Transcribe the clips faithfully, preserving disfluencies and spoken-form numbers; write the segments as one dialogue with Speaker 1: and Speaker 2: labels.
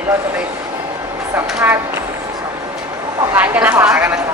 Speaker 1: เราจะไปสัมภาษณ์
Speaker 2: ของร้านกันนะคะ
Speaker 1: กันนะคะ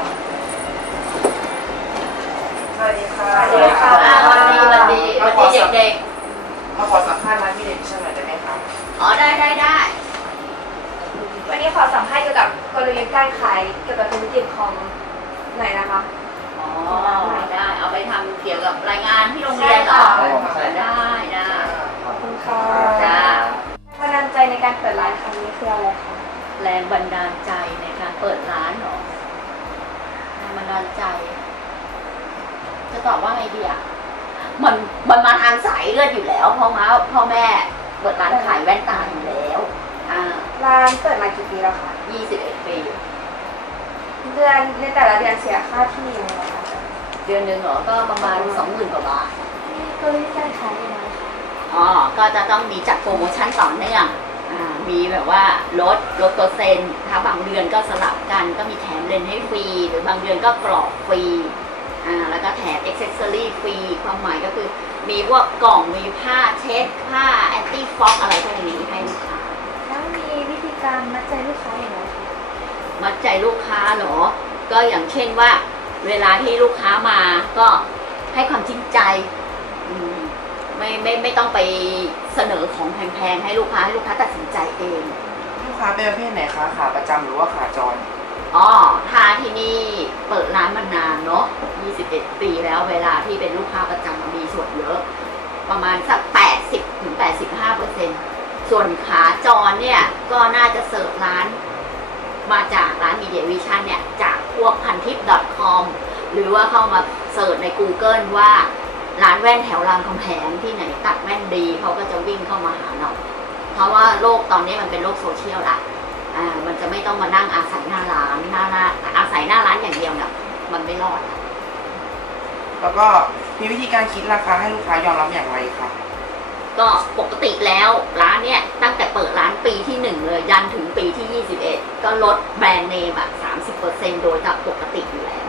Speaker 1: สวัสดีค่ะ
Speaker 2: สวัสดีค่ะวันดีวันดีวันดีเด็ก
Speaker 1: มาขอสัมภาษณ์ร้านมีเด็กช่างหน่อยได้ไหมครับ
Speaker 2: ๆอ๋อได้ได้ได้
Speaker 3: วันนี้ขอสัมภาษณ์เกี่ยวกับกลยุทธ์การขายเกี่ยวกับธุรกิจของหน่อยนะคะ
Speaker 2: อ๋อได้เอาไปทำเกี่ยวกับรายงานที่โรงเรียนเหรอ
Speaker 3: ใช่ค่ะ
Speaker 2: ได้ได้
Speaker 3: ขอบคุณค่ะ
Speaker 2: จ้า
Speaker 3: แรงบันดาลใจในการเปิดร้านครั้งนี้คืออะไรคะ
Speaker 2: แรงบันดาลใจในการเปิดร้านเหรอแรงบันดาลใจ จะตอบว่าไงดีอ่ะมันมันมาทางสายเลือดอยู่แล้วเพราะว่าพ่อแม่เปิดร้านขายแว่นตาอยู่แล้วอ่า
Speaker 3: ร้านเปิดมากี่ปีแล้วคะ
Speaker 2: ยี่สิบเอ็ดปี
Speaker 3: เดือนในแต่ละเดือนเสียค่าที่ยังไงคะ
Speaker 2: เดือนหนึ่งเหรอก็ประมาณสองหมื่นกว่าบาท
Speaker 3: มีกลยุทธ์การขายยังไงคะ
Speaker 2: อ๋อ ก็จะต้องมีจัดโปรโมชั่นต่อเนื่องอ่ามีแบบว่าลดลดเปอร์เซ็นต์ถ้าบางเดือนก็สลับกันก็มีแถมเลนส์ให้ฟรี หรือบางเดือนก็กรอบฟรี อ่า แล้วก็แถมอ็อกเซสซอรี่ฟรี ความหมายก็คือมีพวกกล่อง มีผ้าเช็ด ผ้าแอนตี้ฟอกอะไรพวกนี้ให้ลูกค้า
Speaker 3: แล้วมีวิธีการมัดใจลูกค้าอย่างไรคะ
Speaker 2: มัดใจลูกค้าเหรอ ก็อย่างเช่นว่า เวลาที่ลูกค้ามาก็ให้ความจริงใจอืมไม่ไม่ไม่ต้องไปเสนอของแพงๆให้ลูกค้าให้ลูกค้าตัดสินใจเอง
Speaker 1: ลูกค้าเป็นประเภทไหนคะขาประจำหรือว่าขาจร
Speaker 2: อ๋อถ้าที่นี่เปิดร้านมานานเนาะยี่สิบเอ็ดปีแล้วเวลาที่เป็นลูกค้าประจำมีส่วนเยอะ ประมาณสักแปดสิบถึงแปดสิบห้าเปอร์เซ็นต์ส่วนขาจรเนี่ยก็น่าจะเสิร์ฟร้านมาจากร้าน Media Vision เนี่ยจากพวกพันทิป .com หรือว่าเข้ามาเสิร์ชใน Google ว่าร้านแว่นแถวรามคำแหงที่ไหนตัดแว่นดีเขาก็จะวิ่งเข้ามาหาเราเพราะว่าโลกตอนนี้มันเป็นโลกโซเชียลละอ่ามันจะไม่ต้องมานั่งอาศัยหน้าร้านหน้าหน้าอาศัยหน้าร้านอย่างเดียวเนี่ยมันไม่รอด
Speaker 1: แล้วก็มีวิธีการคิดราคาให้ลูกค้ายอมรับอย่างไรคะ
Speaker 2: ก็ปกติแล้วร้านเนี่ยตั้งแต่เปิดร้านปีที่หนึ่งเลยยันถึงปีที่ยี่สิบเอ็ดก็ลดแบรนด์เนมอ่ะสามสิบเปอร์เซ็นต์โดยจากปกติอยู่แล้ว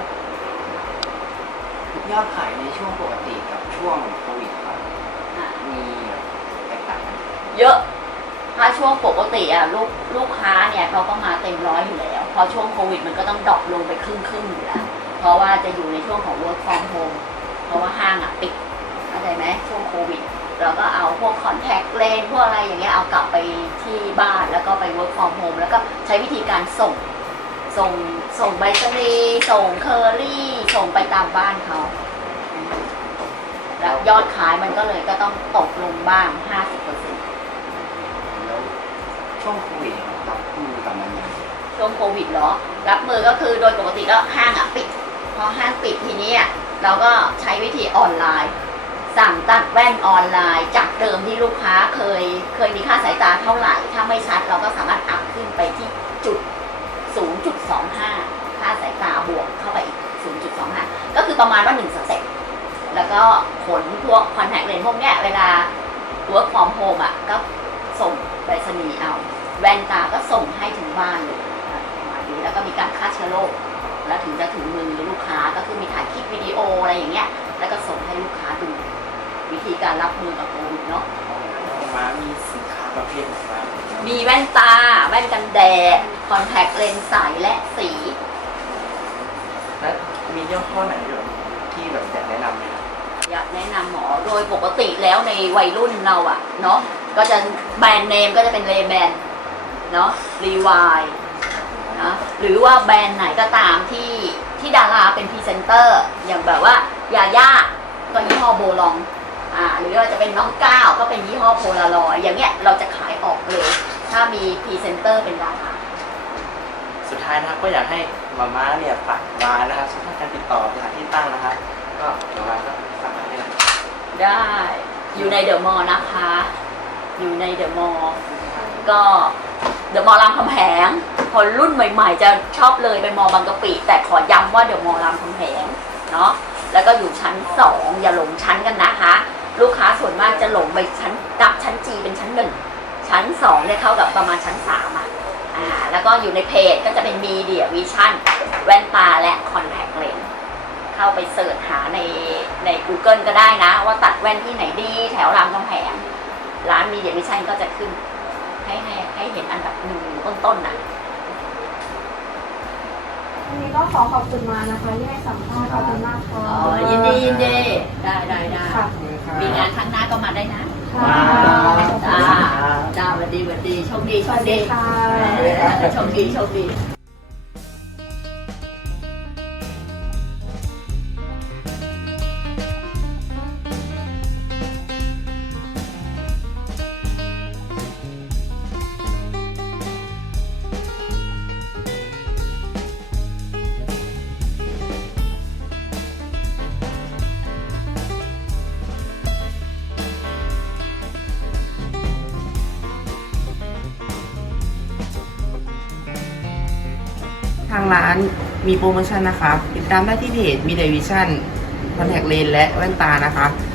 Speaker 4: ยอดขายในช่วงปกติกับช่วงโควิดครับ
Speaker 2: อ่ะ
Speaker 4: มีแตกต่างกัน
Speaker 2: เยอะ ถ้าช่วงปกติอ่ะลูกลูกค้าเนี่ยเขาก็มาเต็มร้อยอยู่แล้ว พอช่วงโควิดมันก็ต้องดรอปลงไปครึ่งครึ่งอยู่แล้ว เพราะว่าจะอยู่ในช่วงของ work from home เพราะว่าห้างอ่ะปิดเข้าใจไหมช่วงโควิดเราก็เอาพวก contact lens พวกอะไรอย่างเงี้ยเอากลับไปที่บ้านแล้วก็ไป work from home แล้วก็ใช้วิธีการส่ง ส่งส่งใบสนีย์ส่งเคอรี่ส่งไปตามบ้านเขาแล้วยอดขายมันก็เลยก็ต้องตกลงบ้าง ห้าสิบเปอร์เซ็นต์
Speaker 4: แล้วช่วงโควิดรับมือกับมันยังไง
Speaker 2: ช่วงโควิดเหรอ รับมือก็คือโดยปกติก็ห้างอ่ะปิด พอห้างปิดทีนี้อ่ะเราก็ใช้วิธีออนไลน์ สั่งตัดแว่นออนไลน์ จากเดิมที่ลูกค้าเคยเคยมีค่าสายตาเท่าไหร่ ถ้าไม่ชัดเราก็สามารถอัพขึ้นไปที่จุด ศูนย์จุดสองห้า ค่าสายตาบวกเข้าไปอีก ศูนย์จุดสองห้า ก็คือประมาณว่าหนึ่งสเต็ปแล้วก็ขนพวกคอนแทคเลนส์พวกเนี้ยเวลา work from home อ่ะก็ส่งไปรษณีย์เอา แว่นตาก็ส่งให้ถึงบ้านเลยประมาณนี้แล้วก็มีการฆ่าเชื้อโรคแล้วถึงจะถึงมือลูกค้าก็คือมีถ่ายคลิปวิดีโออะไรอย่างเงี้ยแล้วก็ส่งให้ลูกค้าดู วิธีการรับมือกับโควิดเนาะ
Speaker 1: มามีสินค้าประเภทไหนบ้าง
Speaker 2: มีแว่นตา แว่นกันแดดคอนแทคเลนส์ใสและสี
Speaker 1: และมียี่ห้อไหนด้วยที่แบบอยากแนะนำไหมครับ
Speaker 2: อยากแนะนำหมอโดยปกติแล้วในวัยรุ่นเราอะเนาะก็จะแบรนด์เนมก็จะเป็นเลแบนเนาะรีวายนะหรือว่าแบรนด์ไหนก็ตามที่ที่ดาราเป็นพรีเซนเตอร์อย่างแบบว่ายาย่าก็ยี่ห้อโบลองอ่าหรือว่าจะเป็นน้องก้าวก็เป็นยี่ห้อโพลารอยด์อย่างเงี้ยเราจะขายออกเลยถ้ามีพรีเซนเตอร์เป็นดารา
Speaker 1: สุดท้ายนะครับก็อยากให้มาม่าเนี่ยฝากร้านนะครับช่องทางการติดต่อสถานที่ตั้งนะครับก็มาม่าก็ฝากร้านได้เลย
Speaker 2: ได้อยู่ในเดอะมอลล์นะคะ อยู่ในเดอะมอลล์ก็เดอะมอลล์รามคำแหงคนรุ่นใหม่ๆ จะชอบเลยไปมอลล์บางกะปิแต่ขอย้ำว่าเดอะมอลล์รามคำแหงเนาะแล้วก็อยู่ชั้นสองอย่าหลงชั้นกันนะคะ ลูกค้าส่วนมากจะหลงไปชั้นดับชั้นจีเป็นชั้นหนึ่งชั้นสองเนี่ยเข้ากับประมาณชั้นสามอ่ะอ่าแล้วก็อยู่ในเพจก็จะเป็น Media Vision แว่นตาและคอนแทคเลนส์เข้าไปเสิร์ชหาในใน Google ก็ได้นะว่าตัดแว่นที่ไหนดีแถวรามคำแหงร้าน Media Vision ก็จะขึ้นให้ให้ให้เห็นอันดับหนึ่งต้นๆน่ะ
Speaker 3: วันนี้ก็ขอขอบคุณมานะคะที่ให้สัมภาษณ์ขอบคุณมากค่ะ
Speaker 2: อ๋อยินดียินดีได้ได้ได้
Speaker 3: ค่ะ
Speaker 2: มีงานครั้งหน้าก็มาได้นะ
Speaker 3: ค่ะ
Speaker 2: จ้าจ้าสวัสดีสวัสดีโชคดีโชคดี
Speaker 3: ค่ะ
Speaker 2: โชคดีโชคดี
Speaker 5: ทางร้านมีโปรโมชั่นนะคะ ติดตามได้ที่เพจมีเดวิชั่นคอนแทคเลนและแว่นตานะคะ